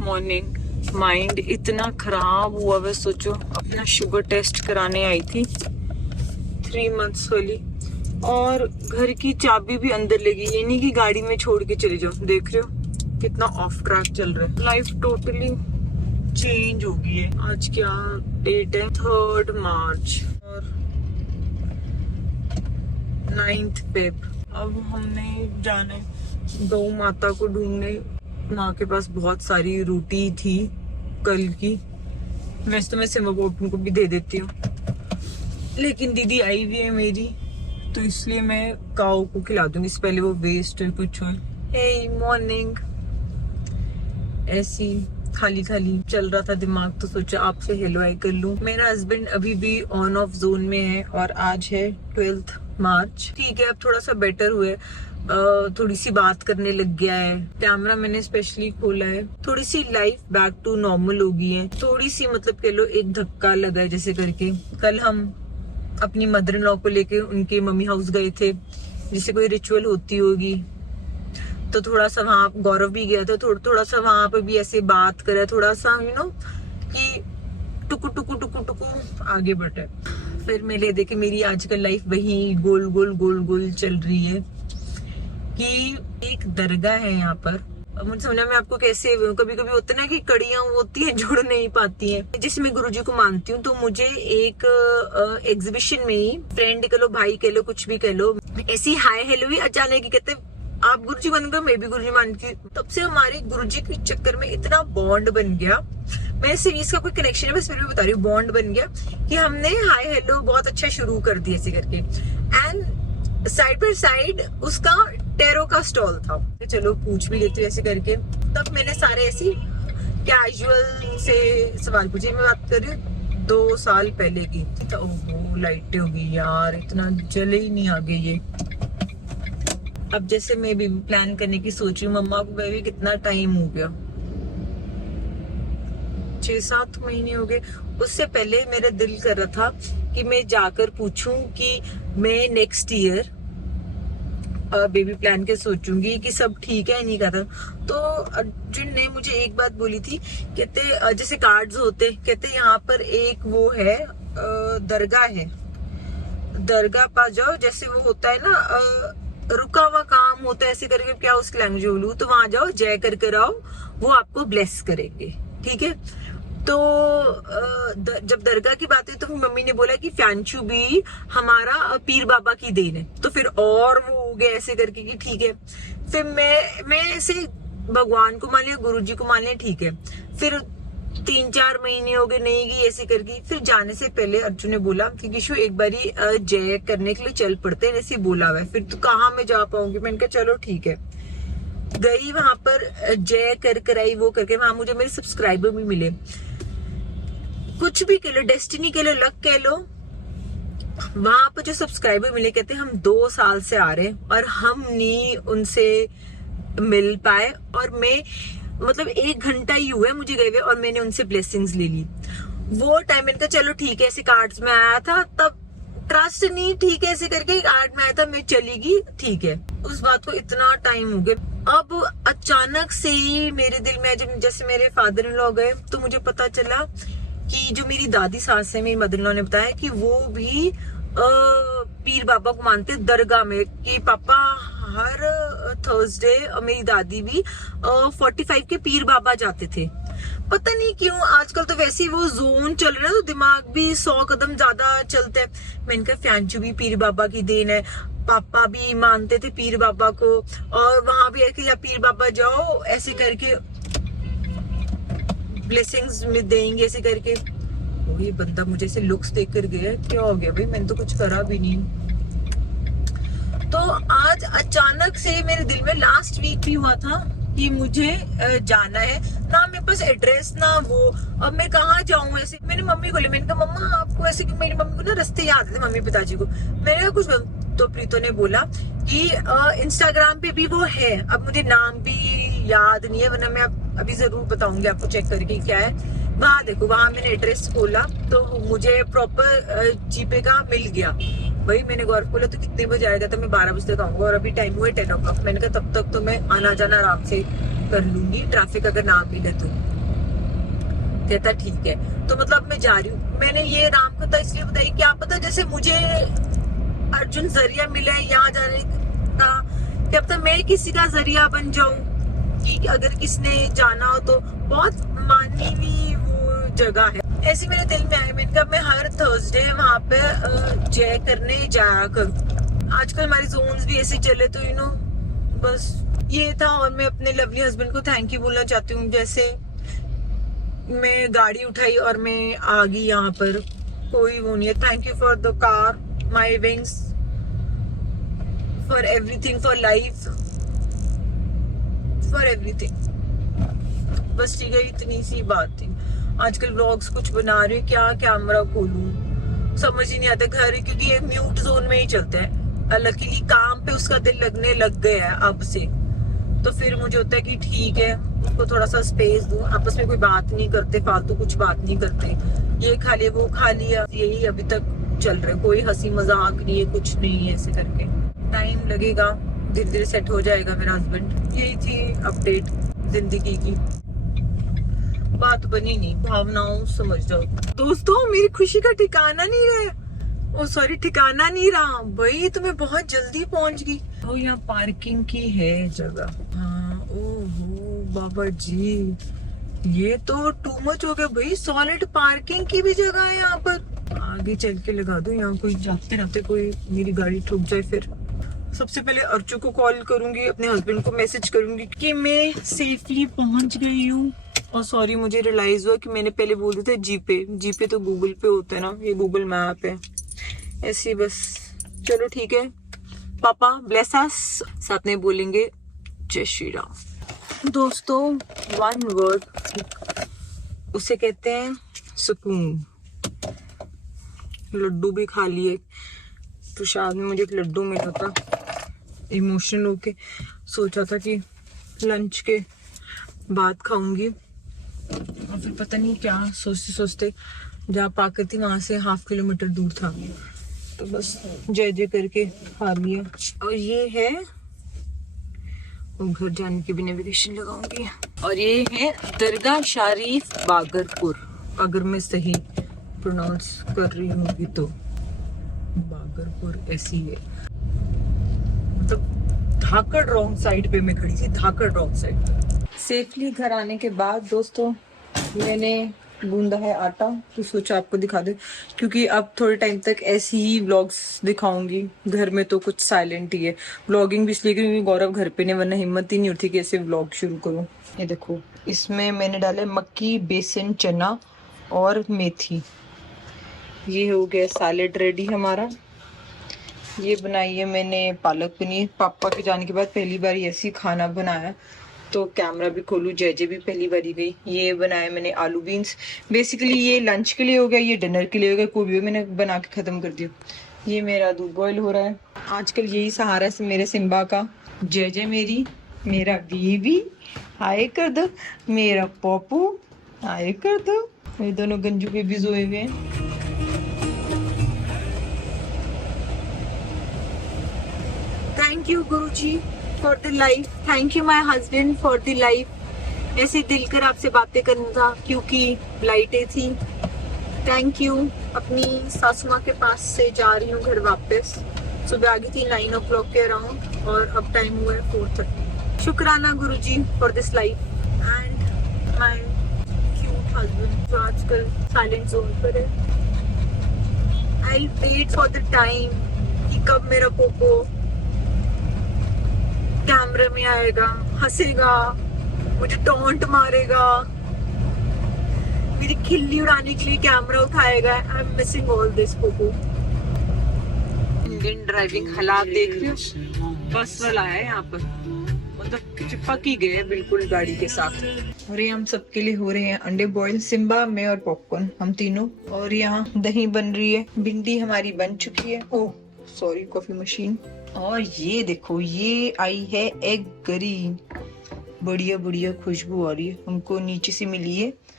Morning mind इतना खराब हुआ, वह सोचो अपना शुगर टेस्ट कराने आई थी 3 मंथ्स वाली, और घर की चाबी भी अंदर लगी। ये नहीं कि गाड़ी में छोड़ के चले जाओ। देख रहे हो कितना ऑफ ट्रैक चल रहा है। लाइफ टोटली चेंज हो गई है। आज क्या डेट है? 3 मार्च और 9 फेब। अब हमने जाना है गौ माता को ढूंढने। माँ के पास बहुत सारी रोटी थी कल की, वैसे तो मैं सिमा बोटन को भी दे देती हूँ, लेकिन दीदी आई हुई है मेरी, तो इसलिए मैं काऊ को खिला दूंगी। इससे पहले वो वेस्ट है कुछ हो। हे मॉर्निंग। ऐसी खाली खाली चल रहा था दिमाग, तो सोचा आपसे हेलो आई कर लूं। मेरा हस्बैंड अभी भी ऑन ऑफ जोन में है और आज है 12 मार्च। ठीक है, अब थोड़ा सा बेटर हुए, थोड़ी सी बात करने लग गया है। कैमरा मैंने स्पेशली खोला है। थोड़ी सी लाइफ बैक टू नॉर्मल हो गई है। थोड़ी सी मतलब कह लो एक धक्का लगा है जैसे करके। कल हम अपनी मदर इन लॉ को लेके उनके मम्मी हाउस गए थे, जिसे कोई रिचुअल होती होगी, तो थोड़ा सा वहां गौरव भी गया था, थोड़ा सा वहां पे भी ऐसे बात करे, थोड़ा सा कि टुकु टुकु टुकु टुकु आगे बढ़े। फिर मैं ले देखे मेरी आजकल लाइफ वही गोल गोल गोल गोल चल रही है कि एक दरगाह है यहाँ पर। मुझे समझा मैं आपको कैसे, कभी कभी होता है ना कि कड़ियां होती हैं जुड़ नहीं पाती हैं। जैसे मैं गुरुजी को मानती हूँ, तो मुझे एक एग्जीबिशन में ही फ्रेंड कह लो, भाई कह लो, कुछ भी कह लो, ऐसी हाय हेलो ही अचानक ही कहते आप गुरुजी बन गए, मैं भी गुरुजी मानती हूँ। तब से हमारे गुरुजी के चक्कर में इतना बॉन्ड बन गया। मैं सीरीज का कोई कनेक्शन है, बस फिर भी बता रही हूँ, बॉन्ड बन गया कि हमने हाय हेलो बहुत अच्छा शुरू कर दिया ऐसे करके। एंड साइड बाय साइड उसका टेरो का स्टॉल था, तो चलो पूछ भी लेती हूँ ऐसे करके। तब मैंने सारे ऐसी कैजुअल से सवाल पूछे। मैं बात कर रही हूँ 2 साल पहले की। तो ओहो लाइटें हो गई यार, इतना जले ही नहीं आगे ये। अब जैसे मैं भी प्लान करने की सोच रही हूँ, मम्मा को भी कितना टाइम हो गया, 6-7 महीने हो गए। उससे पहले मेरा दिल कर रहा था कि मैं जाकर पूछूं कि मैं नेक्स्ट ईयर बेबी प्लान के सोचूंगी कि सब ठीक है नहीं कहता। तो अर्जुन ने मुझे एक बात बोली थी, कहते जैसे कार्ड्स होते, कहते यहाँ पर एक वो है दरगाह है, दरगाह पास जाओ, जैसे वो होता है ना रुका हुआ काम होता है ऐसे करके, क्या उसकी लैंग्वेज बोलूं, तो वहां जाओ जय कर आओ, वो आपको ब्लेस करेंगे। ठीक है, तो जब दरगाह की बात है तो मम्मी ने बोला कि फ्यांचू भी हमारा पीर बाबा की देन है, तो फिर और वो हो गया ऐसे करके कि ठीक है। फिर मैं ऐसे भगवान को मान लिया, गुरु जी को मान लिया, ठीक है। फिर 3-4 महीने हो गए नहीं गई ऐसे करके। फिर जाने से पहले अर्जुन ने बोला कि किशु एक बारी जय करने के लिए चल पड़ते हैं, ऐसे बोला हुआ है। फिर तो कहाँ मैं जा पाऊंगी, मैंने कहा चलो ठीक है। गई वहां पर जय कर आई, वो करके वहां मुझे मेरे सब्सक्राइबर भी मिले। कुछ भी कह लो, डेस्टिनी कह लो, लक कह लो, वहां पर जो सब्सक्राइबर मिले, कहते हम 2 साल से आ रहे हैं और हम नहीं उनसे मिल पाए। और मैं मतलब 1 घंटा ही हुआ मुझे गए हुए और मैंने उनसे ब्लेसिंग्स ले ली। वो टाइम मैंने कहा चलो ठीक है, ऐसे कार्ड्स में आया था, तब ट्रस्ट नहीं, ठीक है ऐसे करके कार्ड में आया था, मैं चली गई, ठीक है। उस बात को इतना टाइम हो गया। अब अचानक से ही मेरे दिल में, जब जैसे मेरे फादर इन लॉ गए, तो मुझे पता चला कि जो मेरी दादी सास है, मेरी मदर इन लॉ ने बताया कि वो भी पीर बाबा को मानते दरगाह में, कि पापा हर थर्सडे मेरी दादी भी 45 के पीर बाबा जाते थे। पता नहीं क्यों आजकल तो वैसे ही वो जोन चल रहा है, तो दिमाग भी 100 कदम ज्यादा चलता है। मैंने कहा फ्यांचू भी पीर बाबा की देन है, पापा भी मानते थे पीर बाबा को, और वहां भी ऐसे या पीर बाबा जाओ ऐसे करके ब्लेसिंग्स देंगे ऐसे करके। ये बंदा मुझे ऐसे लुक्स देख कर गया, क्या हो गया भाई, मैंने तो कुछ करा भी नहीं। तो आज अचानक से मेरे दिल में लास्ट वीक भी हुआ था कि मुझे जाना है, ना मेरे पास एड्रेस ना वो, अब मैं कहाँ जाऊं ऐसे। मैंने मम्मी को ले, मैंने कहा मम्मा आपको ऐसे, कि मेरी मम्मी को ना रास्ते याद थे, मम्मी पिताजी को। मैंने कहा कुछ, तो प्रीतो ने बोला कि इंस्टाग्राम पे भी वो है, अब मुझे नाम भी याद नहीं है, वरना मैं अभी जरूर बताऊंगी आपको चेक करके क्या है। वहां देखो, वहां मैंने एड्रेस खोला तो मुझे प्रॉपर जीपे का मिल गया। भाई मैंने गौरव बोला तो कितने बजे आएगा, तो मैं 12 बजे तक आऊंगा, और अभी टाइम हुआ 10 o'clock। मैंने कहा तब तक तो मैं आना जाना आराम से कर लूंगी, ट्रैफिक अगर ना मिले तो। कहता ठीक है। तो मतलब मैं जा रही हूँ। मैंने ये राम कथा इसलिए बताई, क्या पता जैसे मुझे अर्जुन जरिया मिले यहाँ जाने का, क्या पता मैं किसी का जरिया बन जाऊं कि अगर किसने जाना हो तो। बहुत मानी हुई वो जगह है। ऐसे मेरे दिल में आया, मैंने कहा मैं हर थर्सडे वहां पे जय करने जाया करूं। आजकल हमारे जोन्स भी ऐसे चले तो यू नो बस ये था। और मैं अपने लवली हस्बैंड को थैंक यू बोलना चाहती हूँ। जैसे मैं गाड़ी उठाई और मैं आ गई यहाँ पर, कोई वो नहीं है। Thank you for the car, my wings, for everything, for life, for everything. बस ठीक है, इतनी सी बात थी। आजकल व्लॉग्स कुछ बना रही हूँ, क्या कैमरा खोलूं समझ ही नहीं आता घर, क्योंकि ये म्यूट जोन में ही चलता है। लकीली काम पे उसका दिल लगने लग गया है अब से, तो फिर मुझे होता है कि ठीक है उसको थोड़ा सा स्पेस दूं। आपस में कोई बात नहीं करते, फालतू कुछ बात नहीं करते, ये खा लिया वो खा लिया, यही अभी तक चल रहा है। कोई हंसी मजाक नहीं है, कुछ नहीं है ऐसे करके। टाइम लगेगा, धीरे धीरे सेट हो जाएगा मेरा हस्बैंड। यही थी अपडेट जिंदगी की। बात बनी नहीं, भावनाओं समझ जाओ। दोस्तों मेरी खुशी का ठिकाना नहीं रहा, ओ सॉरी ठिकाना नहीं रहा भाई। तो मैं बहुत जल्दी पहुंच गई। ओ यहाँ पार्किंग की है जगह। हाँ ओहो बाबा जी, ये तो टू मच हो गया भाई। सॉलिड पार्किंग की भी जगह है यहाँ पर। आगे चल के लगा दो, यहाँ कोई जाते रहते कोई मेरी गाड़ी ठुक जाए फिर। सबसे पहले अर्चू को कॉल करूंगी, अपने हस्बैंड को मैसेज करूंगी कि मैं सेफली पहुंच गई हूँ। और सॉरी मुझे रियलाइज हुआ कि मैंने पहले बोल दिया था जीपे। जीपे तो गूगल पे होता है ना, ये गूगल मैप है ऐसे बस। चलो ठीक है, पापा ब्लेस अस, साथ में बोलेंगे जय श्री राम। दोस्तों वन वर्ड, उसे कहते हैं सुकून। लड्डू भी खा लिए, प्रसाद में मुझे एक लड्डू मिला था। इमोशनल होके सोचा था कि लंच के बाद खाऊंगी, और फिर पता नहीं क्या सोचते सोचते जहाँ पाकर थी वहां से 1/2 किलोमीटर दूर था, तो बस जय जय करके खा लिया। और ये है, वो घर जाने की भी नेविगेशन लगाऊंगी। और ये है दरगाह शरीफ बागरपुर, अगर मैं सही प्रोनाउंस कर रही हूँ तो। बागरपुर ऐसी है, मतलब धाकड़ रॉन्ग साइड पे मैं खड़ी थी, धाकड़ रॉन्ग साइड। सेफली घर आने के बाद दोस्तों मैंने गूंदा है आटा, तो सोचा आपको दिखा दे, क्योंकि अब थोड़े टाइम तक ऐसी ही व्लॉग्स दिखाऊंगी। घर में तो कुछ साइलेंट ही है। व्लॉगिंग भी इसलिए क्योंकि गौरव घर पे ने, वरना हिम्मत ही नहीं उठती कि ऐसे व्लॉग शुरू करूं। ये देखो, इसमें मैंने डाले मक्की, बेसन, चना और मेथी। ये हो गया सैलेड रेडी हमारा। ये बनाई है मैंने पालक पनीर। पापा के जाने के बाद पहली बार ऐसी खाना बनाया, तो कैमरा भी खोलू, जय जय भी पहली बारी गई। ये बनाया मैंने आलू बीन्स। बेसिकली ये लंच के लिए हो गया, ये डिनर के लिए हो गया, कोई भी मैंने बना के खत्म कर दिया। ये मेरा दूध बॉईल हो रहा है। आजकल यही सहारा है मेरे सिम्बा का। जय जय मेरी, मेरा बेबी हाय कर दो, मेरा पॉपू हाय कर दो। मेरे दोनों गंजू बेबी सोए हुए हैं। Thank you Guruji for the life, thank you my husband for the life. ऐसे दिल कर आपसे बातें करना था क्योंकि लाइटें थी। Thank you. अपनी सासू माँ के पास से जा रही हूँ घर वापस। सुबह आ गई थी 9 o'clock के अराउंड, और अब टाइम हुआ है 4:30। शुक्राना Guruji for this life and my cute husband जो आजकल साइलेंट जोन पर है। I wait for the time कि कब मेरा पोपो कैमरे में आएगा, हंसेगा, मुझे टॉन्ट मारेगा, मेरी खिल्ली उड़ाने के लिए कैमरा उठाएगा। I am missing all this Poopó. Indian driving हालात देख रहे हो, बस वाला है यहाँ पर, मतलब चिपक ही गए बिल्कुल गाड़ी के साथ। और ये हम सबके लिए हो रहे हैं अंडे बॉईल, सिम्बा, मैं और पॉपकॉर्न, हम तीनों। और यहाँ दही बन रही है, भिंडी हमारी बन चुकी है। Oh sorry, coffee machine. और ये देखो, ये आई है एग करी, बढ़िया बढ़िया खुशबू आ रही है, हमको नीचे से मिली है।